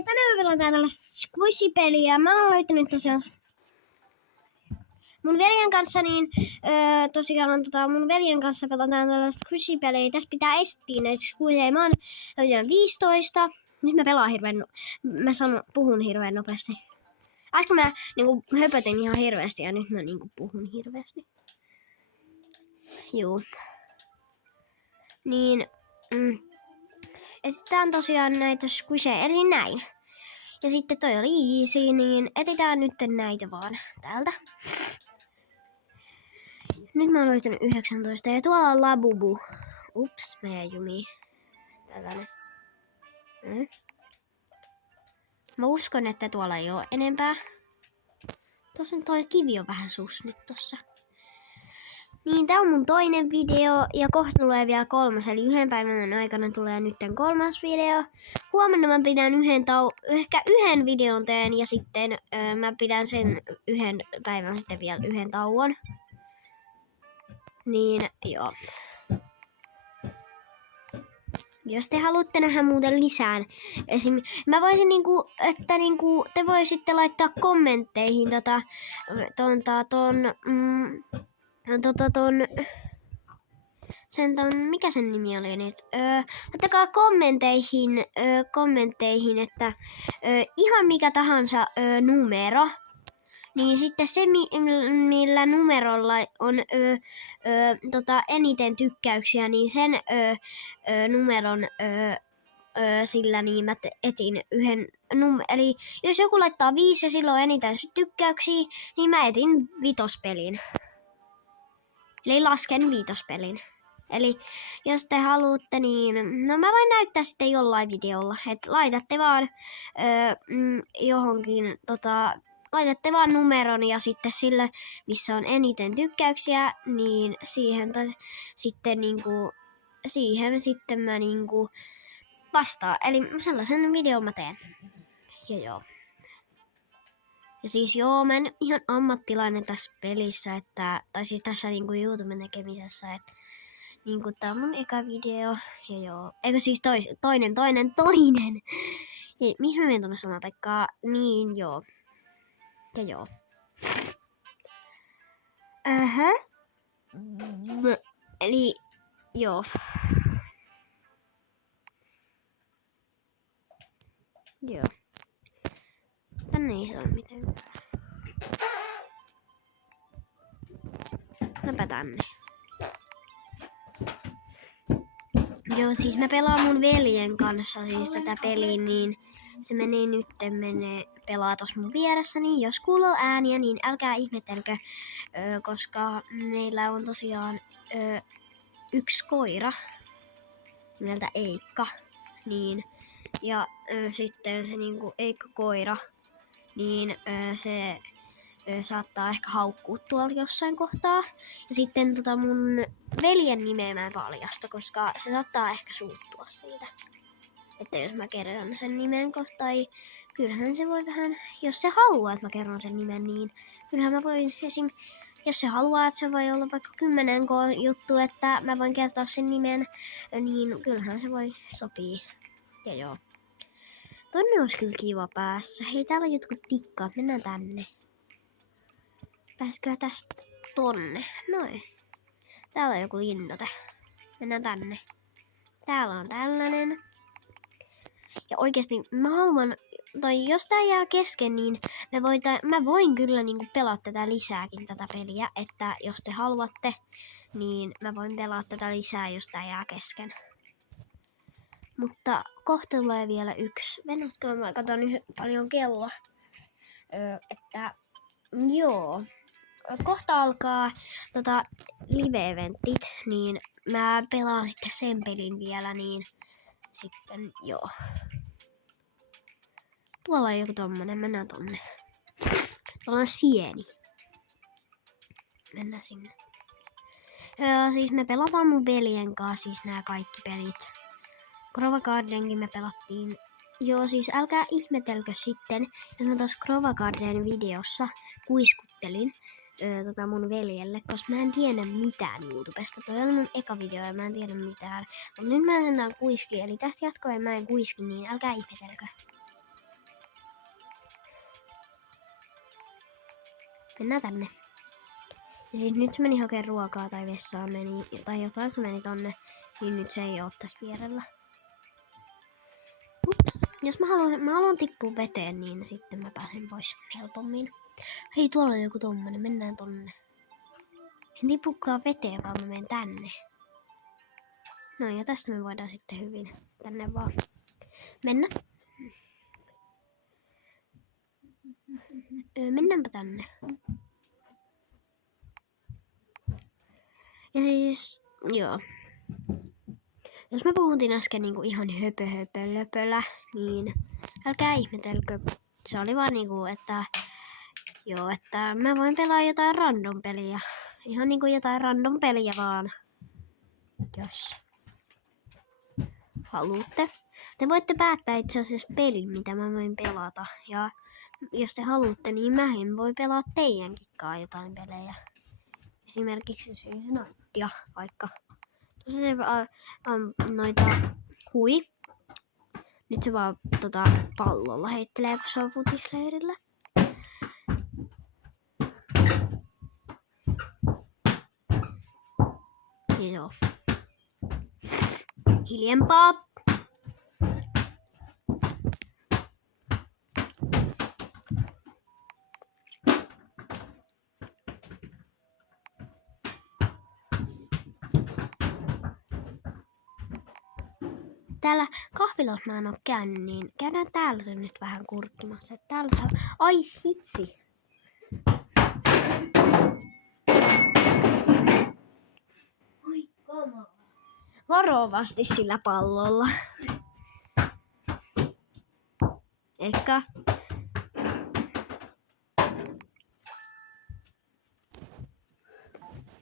Ja tänään me pelataan tällaista squishy-peliä. Mä oon löytänyt tosiaan mun veljen kanssa, niin mun veljen kanssa pelataan tällaista squishy-peliä. Tässä pitää etsiä näitä squishyjä. Mä oon löytänyt 15. Nyt mä pelaan puhun hirveän nopeasti. Äsken mä niinku höpötin ihan hirveästi ja nyt mä niinku puhun hirveästi. Juu. Niin, etsitään tosiaan näitä squishyjä, eli näin. Ja sitten toi oli easy, niin etsitään nyt näitä vaan täältä. Nyt mä oon löytänyt 19 ja tuolla on Labubu. Ups, mä jäin jumiin. Tällainen. Mä uskon, että tuolla ei oo enempää. Tossa toi kivi on vähän sus nyt tossa. Niin, tää on mun toinen video ja kohta tulee vielä kolmas, eli yhden päivän aikana tulee nyt kolmas video. Huomenna mä pidän ehkä yhden videon teen ja sitten mä pidän sen yhden päivän sitten vielä yhden tauon. Niin, joo. Jos te haluatte nähdä muuten lisää, mä voisin te voisitte laittaa kommentteihin mikä sen nimi oli nyt? Laittakaa kommentteihin, että ihan mikä tahansa numero. Niin sitten se, millä numerolla on eniten tykkäyksiä, niin sen numeron sillä niin mä etin yhden eli jos joku laittaa 5 ja silloin eniten tykkäyksiä, niin mä etin 5-pelin. Eli lasken 5-pelin. Eli jos te haluatte, niin no mä voin näyttää sitten jollain videolla, että laitatte vaan johonkin laitatte vaan numeron ja sitten sillä, missä on eniten tykkäyksiä, niin siihen sitten mä vastaan. Eli sellaisen videon mä teen. Ja joo. Ja siis joo, mä en ihan ammattilainen tässä pelissä, tai siis tässä YouTuben tekemisessä, että tää on mun eka video. Ja joo. Eikö siis toinen. Ja mihin mä menen tuonne samaan paikkaan? Niin joo. Ja joo. Eli joo. Joo. Tänne ei saa mitenkään. Mäpä tänne. Joo, siis mä pelaan mun veljen kanssa siis tätä peliä, niin se pelaa tossa mun vieressä, niin jos kuuluu ääniä, niin älkää ihmetelkö, koska meillä on tosiaan yksi koira nimeltä Eikka, niin ja sitten se Eikka-koira, niin se saattaa ehkä haukkua tuolta jossain kohtaa. Ja sitten mun veljen nimeä mä en paljasta, koska se saattaa ehkä suuttua siitä. Että jos mä kerron sen nimen kohta, kyllähän se voi vähän, jos se haluaa, että mä kerron sen nimen, niin kyllähän mä voin jos se haluaa, että se voi olla vaikka 10 juttu, että mä voin kertoa sen nimen, niin kyllähän se voi sopii. Ja joo. Tonne olisi kyllä kiva päässä. Hei, täällä on jotkut tikkaat, mennään tänne. Pääskää tästä tonne. Noin. Täällä on joku linnoite. Mennään tänne. Täällä on tällainen. Ja oikeesti mä haluan, tai jos tää jää kesken, niin mä voin kyllä pelaa tätä lisääkin tätä peliä. Että jos te haluatte, niin mä voin pelaa tätä lisää, jos tää jää kesken. Mutta kohta tulee vielä yksi. Venätkö mä katon nyt paljon kelloa. Että joo. Kohta alkaa live-eventit, niin mä pelaan sitten sen pelin vielä, niin sitten joo. Tuolla on joku tommonen, mennään tonne. Tuolla on sieni. Mennään sinne. Siis me pelataan mun veljen kanssa, siis nämä kaikki pelit. Grova Gardenkin me pelattiin. Joo, siis älkää ihmetelkö sitten, jos mä tuossa Grova Garden videossa kuiskuttelin mun veljelle, koska mä en tiedä mitään YouTubesta. Toi oli mun eka video ja mä en tiedä mitään. Mutta nyt mä sentään kuiskin, eli tästä jatkoen mä en kuiski, niin älkää ihmetelkö. Mennään tänne. Ja siis nyt se meni hakemaan ruokaa tai vessaan meni, tai jotain se meni tonne, niin nyt se ei oo tässä vierellä. Ups. Jos mä haluan tippua veteen, niin sitten mä pääsen pois helpommin. Hei, tuolla on joku tommonen, mennään tonne. En tipukaan veteen, vaan mä menen tänne. No ja tästä me voidaan sitten hyvin tänne vaan mennä. Mennäänpä tänne. Ja siis, joo. Jos mä puhuttiin äsken niinku ihan höpölöpölä, niin älkää ihmetelkö. Se oli vaan niinku, että joo, että mä voin pelaa jotain random peliä. Ihan niinku jotain random peliä vaan. Jos haluatte. Te voitte päättää itse asiassa pelin, mitä mä voin pelata. Ja jos te haluatte, niin mä voi pelaa teidänkin kanssa jotain pelejä. Esimerkiksi Naittia vaikka. Tuossa se noita hui. Nyt se vaan pallolla heittelee, kun se on futisleirillä. Joo. Hiljempaa. Täällä kahvilassa mä en oo käynyt, niin käydään täällä se nyt vähän kurkkimassa. Täällä saa... Ai hitsi! Oi kamala. Varovasti sillä pallolla. Ehkä.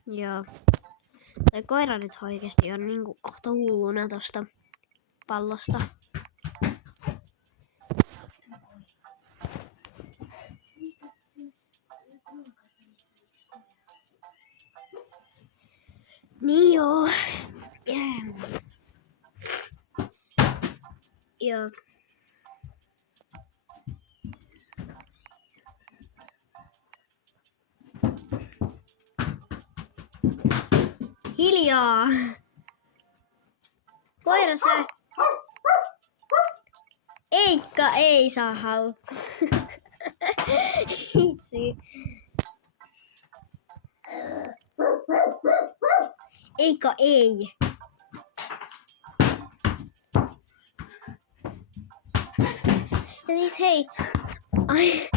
Joo. Toi koira nyt oikeesti on niinku kohta hulluna tosta pallosta. Niin joo. Joo. Hiljaa! Koira sä... Eikka ei saa haukua. Hitsi. Eikka ei. Ja siis hei. Ai.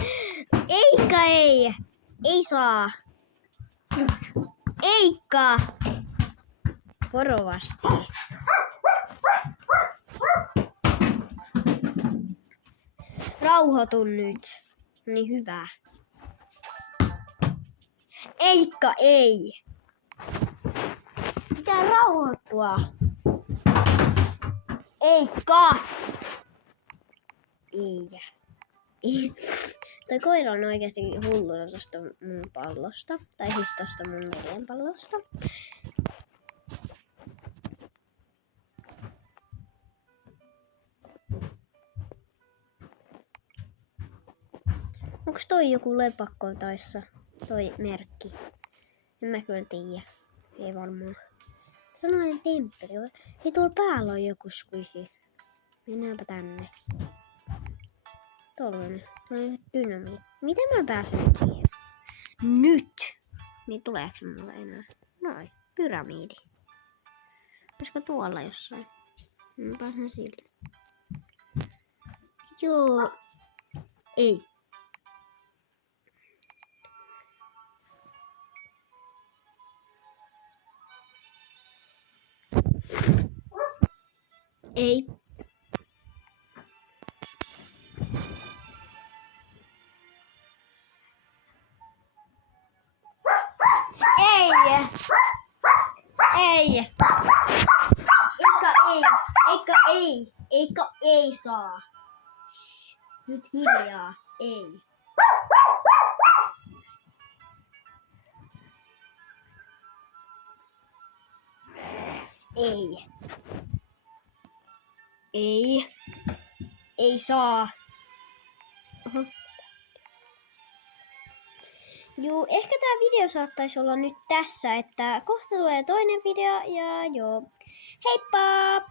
Eikka ei. Ei saa. Eikka. Varovasti. Rauhoitu nyt. Niin hyvä. Eikka ei. Pitää rauhoittua. Eikka. Ei. Toi koira on oikeesti hulluna tosta mun pallosta. Tai siis tosta mun veljen pallosta. Onks toi joku lepakko taissa? Toi merkki. En mä kyllä tiedä. Ei varmaan. Sellainen temppeli. Hei, tuolla päällä on joku squishy. Mennäänpä tänne. Tollanen. Tollanen dynamiitti. Miten mä pääsen siihen? Nyt! Niin tuleeko mulle enää? Noin. Pyramiidi. Olisiko tuolla jossain? Mä pääsen sille. Joo. Ei. Ei. Ei. Eikka ei saa. Nyt hiljaa. Ei. Ei. Ei. Ei saa. Juu, ehkä tää video saattaisi olla nyt tässä, että kohta tulee toinen video ja joo. Heippa!